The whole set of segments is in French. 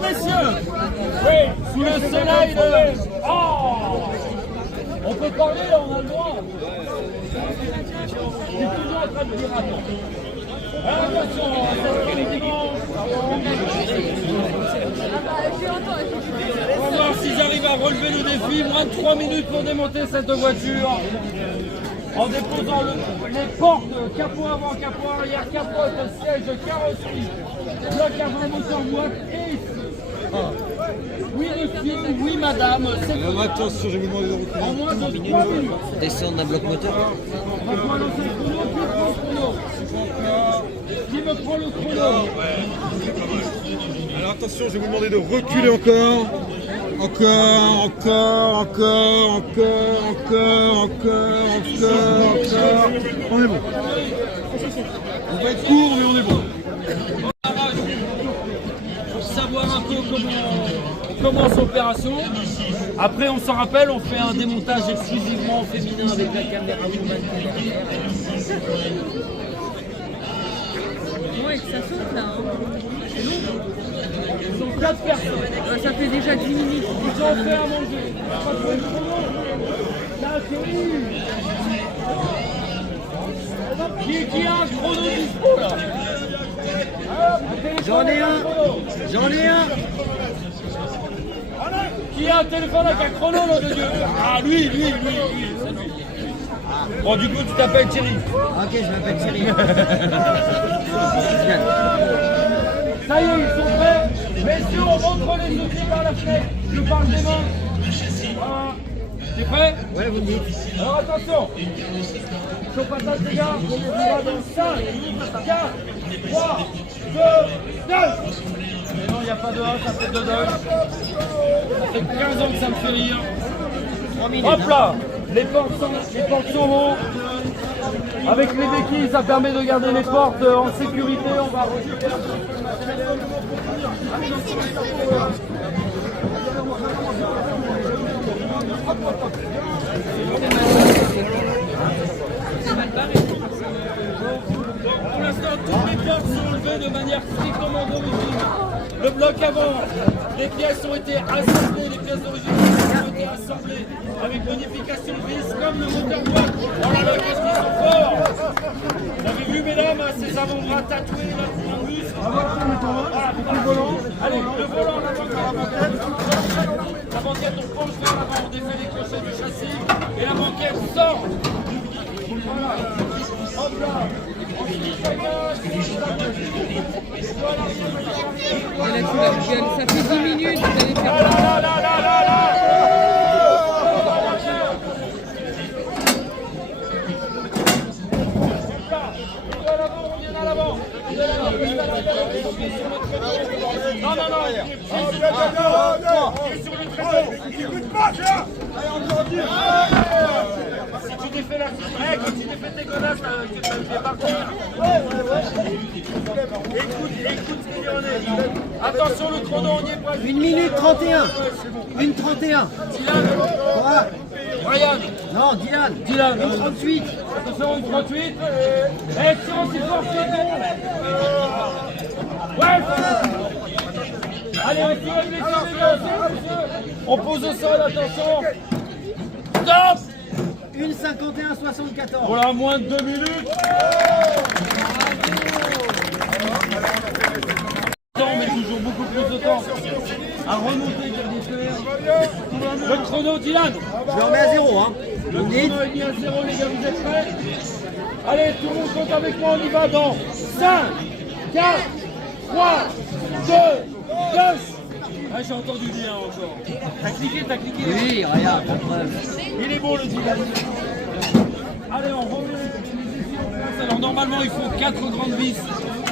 messieurs. Oui, sous le soleil de... Oh, on peut parler là, on a le droit. Je suis toujours en train de dire attends. Attention, on va voir s'ils arrivent à relever le défi. Moins de 3 minutes pour démonter cette voiture. En déposant les portes, capot avant, capot arrière, capote, siège, carrosserie, bloc avant, moteur, boîte et ici. Oui monsieur, oui madame, c'est Alors attention, je vais vous demander de reculer. en moins de 3 minutes. Descendre un bloc moteur. On va pouvoir lancer le chrono, qui me prend le chrono. Alors attention, je vais vous demander de reculer encore. Encore. On est bon. On va être court, mais on est bon. Pour savoir un peu comment on commence l'opération. Après, on s'en rappelle, on fait un démontage exclusivement féminin avec la caméra woman. Ouais, ça saute là. C'est long. Ils sont 4 personnes. Ça fait déjà 10 minutes. Ils ont fait à manger. Pas de chrono. Là, c'est qui a un chrono dispo là? J'en ai un. Qui a un téléphone avec un chrono, là, de Dieu? Ah, lui, c'est lui. Bon, du coup, tu t'appelles Thierry. Ok, je m'appelle Thierry. Ça y est, ils sont prêts. Messieurs, on montre les outils par la fenêtre. Je parle des mains. Voilà. T'es prêt? Ouais, vous me dites. Alors attention. Chaud patate, les gars. On va dans 5, 4, 3, 2, 1. Mais non, il n'y a pas de 1, ça fait 2 2. Ça fait 15 ans que ça me fait rire. 3 minutes. Hop là, les portes sont hauts. Avec les béquilles, ça permet de garder les portes en sécurité. On va récupérer un peu. Pour l'instant, toutes les portes sont levées de manière strictement d'origine. Le bloc avant, les pièces ont été assemblées, les pièces d'origine ont été assemblées avec bonification de vis, comme le moteur boîte. Oh là là, qu'est-ce qu'ils sont forts! Vous avez vu, mesdames, ces avant-bras tatoués là pour un muscle. Voilà, le volant. Allez, le volant en avant par la banquette. La banquette, on penche vers l'avant, on défait les crochets du châssis et la banquette sort. Voilà. Hop là. Ça fait 10 minutes, vous allez faire. Là. À l'avant. Non. Sur le traîneau. Si tu défais la... quand tu défais tes godasses, tu vas me faire partir. Écoute ce qu'il y en est. Attention, le chrono, on y est pas. 1 minute 31. 1:31. Dylan. Voilà. Brian. Non, Dylan. 1:38. Attention, 1:38. Action, c'est fort, c'est bon. Ouais. Allez, on pose au sol, attention. Stop. 1:51,74. Voilà, moins de 2 minutes. Mais toujours beaucoup plus de temps à remonter vers des fers. Le chrono, Dylan. Je le remets à 0, hein. Le chrono est mis à 0, les gars, vous êtes prêts? Allez, tout le monde compte avec moi, on y va dans 5, 4, 3, 2, 1. Ah, j'ai entendu bien encore. T'as cliqué. Oui, regarde, la preuve. Il est bon le Dylan. Allez, on remet les essieux en place. Alors normalement, il faut 4 grandes vis.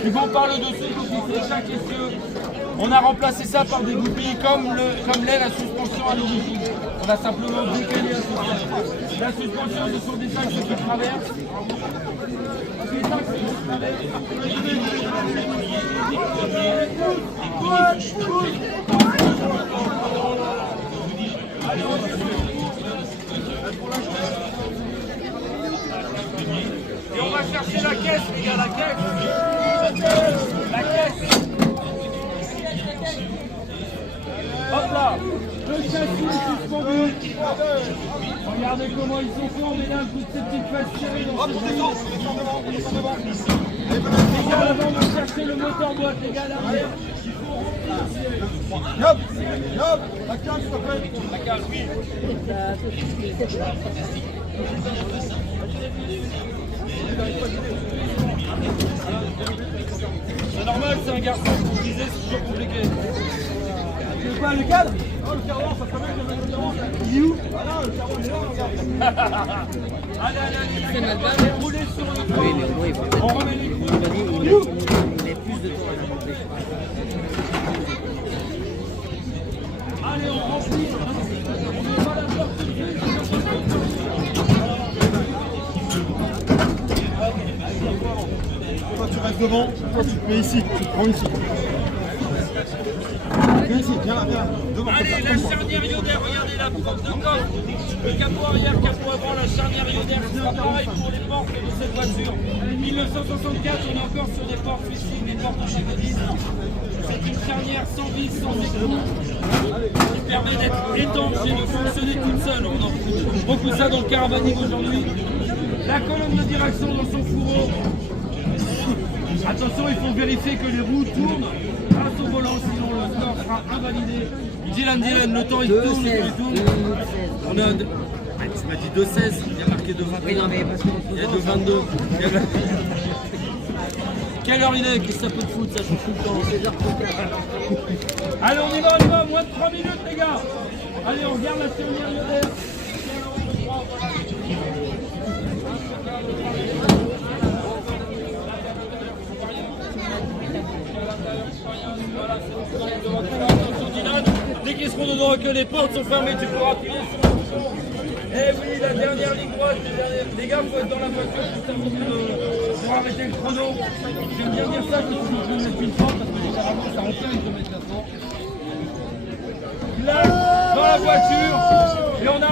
Ils vont par le dessus pour fixer chaque essieu. On a remplacé ça par des goupilles comme l'est la suspension à l'origine. On a simplement décalé la suspension. La suspension, ce sont des axes qui traversent. Des axes qui traversent. Allez, on y va. Et on va chercher la caisse, les gars, la caisse. La caisse. circulation suspendue. Regardez comment ils sont forts, mesdames, toutes ces petites fesses serrées dans ces jambes. Les gars à l'avant vont chercher le moteur boîte, les gars à l'arrière. Yop, yop, la cale, s'il te plaît. La cale, oui. C'est normal, c'est un garçon, pour viser, c'est toujours compliqué. C'est pas le cadre? Oh, le carreau, ça serait bien que le carreau. Il est où? Ah non, le carreau, il est là, regarde. Allez, C'est mal barré. allez, roulez sur le toit. Oui, mais oui, On remet les coups. il met plus de temps à la montée. Allez, on remplit. On met pas la porte tout de suite. Toi, tu restes devant. Toi, tu te mets ici. Tu te prends ici. Viens ici, viens là, viens là. Devant. Allez, la charnière Yoder, regardez la porte de coffre. Le capot arrière, capot avant, la charnière Yoder, ce sera pareil pour les portes de cette voiture. 1964, on est encore sur des portes fixing, des portes en chaque vis. C'est une charnière sans vis, sans écrou, qui permet d'être étanche et de fonctionner toute seule. On en fout beaucoup ça dans le caravaning aujourd'hui. La colonne de direction dans son fourreau. Attention, il faut vérifier que les roues tournent grâce au volant, sinon le score sera invalidé. Dylan, le temps il tourne, il tourne. On a tu m'as dit 2,16, il y a marqué 2,22. Oui, non, mais parce que Il y a 2,22. Quelle heure il est? Qu'est-ce que ça peut te foutre? Ça change tout le temps. Allez, on y va, moins de 3 minutes, les gars. Allez, on regarde la charnière Yoder. Dès qu'ils seront dedans et que les portes sont fermées, tu pourras appuyer sur le bouton. Eh oui, la dernière ligne droite, les gars, il faut être dans la voiture pour arrêter le chrono. J'aime bien dire ça, je me mettre une porte parce que généralement ça retient une km 400. Là, dans la voiture, et on a